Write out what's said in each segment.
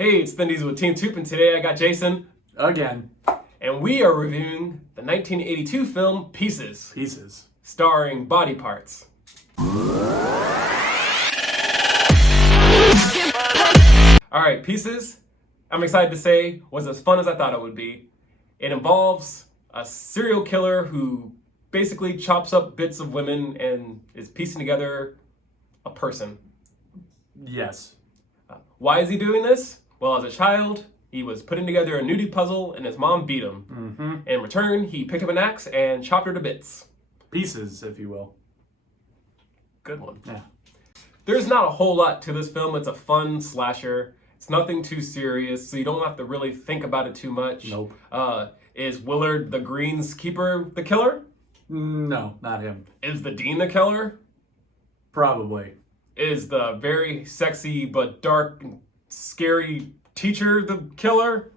Hey, it's Lynda with Team Toop, and today I got Jason. Again. And we are reviewing the 1982 film Pieces. Pieces. Starring Body Parts. Alright, Pieces, I'm excited to say, was as fun as I thought it would be. It involves a serial killer who basically chops up bits of women and is piecing together a person. Yes. Why is he doing this? Well, as a child, he was putting together a nudie puzzle and his mom beat him. Mm-hmm. In return, he picked up an axe and chopped her to bits. Pieces, if you will. Good one. Yeah. There's not a whole lot to this film. It's a fun slasher. It's nothing too serious, so you don't have to really think about it too much. Nope. Is Willard the Greenskeeper the killer? No, not him. Is the Dean the killer? Probably. Is the very sexy but dark and scary teacher the killer?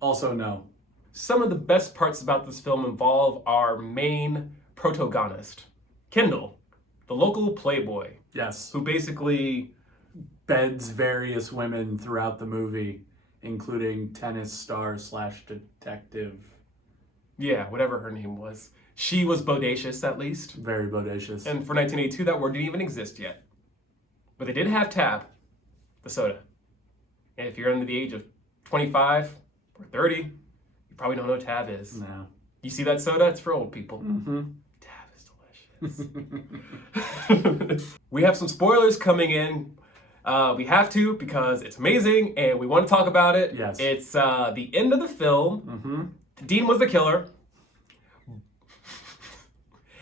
Also no. Some of the best parts about this film involve our main protagonist, Kendall, the local playboy, Yes. who basically Beds various women throughout the movie, including tennis star / detective. yeah, whatever her name was. She was bodacious, at least. Very bodacious. And for 1982, that word didn't even exist yet. But they did have Tab, the soda. And if you're under the age of 25 or 30, you probably don't know what Tab is. No. You see that soda? It's for old people. Mm-hmm. Tab is delicious. We have some spoilers coming in. We have to because it's amazing and we want to talk about it. Yes. It's the end of the film. Mm-hmm. Dean was the killer.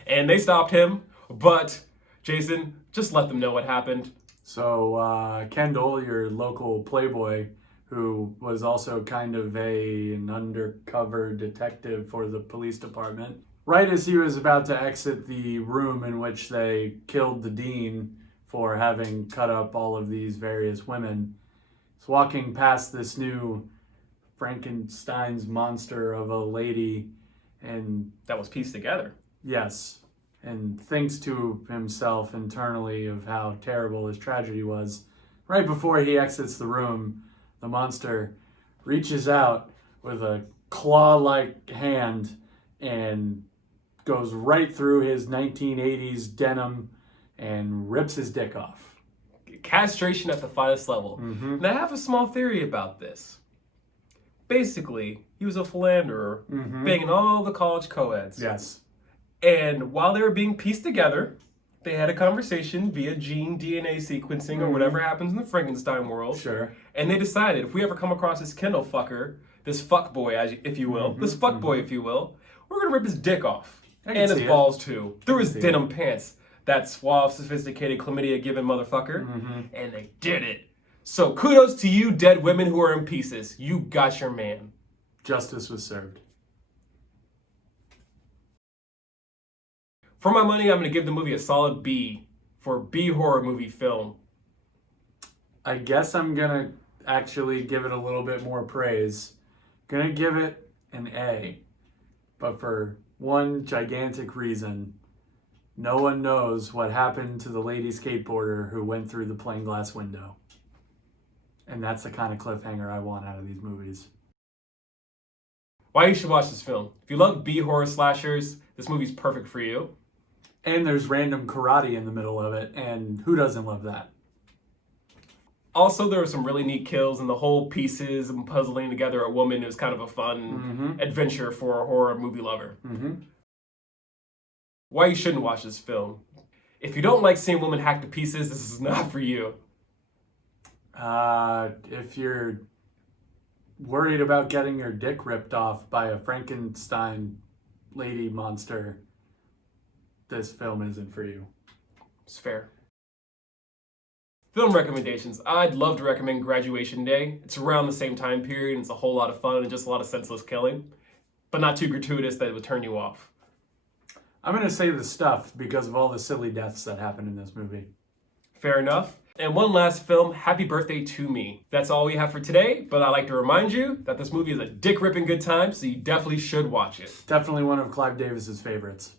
And they stopped him. But, Jason, just let them know what happened. So, Kendall, your local playboy, who was also kind of an undercover detective for the police department, right as he was about to exit the room in which they killed the dean for having cut up all of these various women, is walking past this new Frankenstein's monster of a lady, and That was pieced together. yes, and thinks to himself internally of how terrible his tragedy was. Right before he exits the room, the monster reaches out with a claw-like hand and goes right through his 1980s denim and rips his dick off. Castration at the finest level. Mm-hmm. And I have a small theory about this. Basically, he was a philanderer, Mm-hmm. banging all the college co-eds. Yes. And while they were being pieced together, they had a conversation via gene DNA sequencing or whatever happens in the Frankenstein world. Sure. And they decided if we ever come across this Kendall fucker, this fuckboy, if you will, this fuckboy, if you will, we're going to rip his dick off. I can And his see it. balls, too. Through his see denim pants. That suave, sophisticated, chlamydia-giving motherfucker. Mm-hmm. And they did it. So kudos to you, dead women who are in pieces. You got your man. Justice was served. For my money, I'm going to give the movie a solid B for B horror movie film. I guess I'm gonna actually give it a little bit more praise. Gonna give it an A, but for one gigantic reason. No one knows what happened to the lady skateboarder who went through the plain glass window. And that's the kind of cliffhanger I want out of these movies. Why you should watch this film. If you love B horror slashers, this movie's perfect for you. And there's random karate in the middle of it, and who doesn't love that? Also, there were some really neat kills, and the whole pieces and puzzling together a woman was kind of a fun adventure for a horror movie lover. Mm-hmm. Why you shouldn't watch this film. If you don't like seeing women hacked to pieces, this is not for you. If you're worried about getting your dick ripped off by a Frankenstein lady monster, this film isn't for you. It's fair. Film recommendations. I'd love to recommend Graduation Day. It's around the same time period, and it's a whole lot of fun and just a lot of senseless killing, but not too gratuitous that it would turn you off. I'm going to say The Stuff because of all the silly deaths that happen in this movie. Fair enough. And one last film, Happy Birthday to Me. That's all we have for today, but I'd like to remind you that this movie is a dick-ripping good time, so you definitely should watch it. Definitely one of Clive Davis's favorites.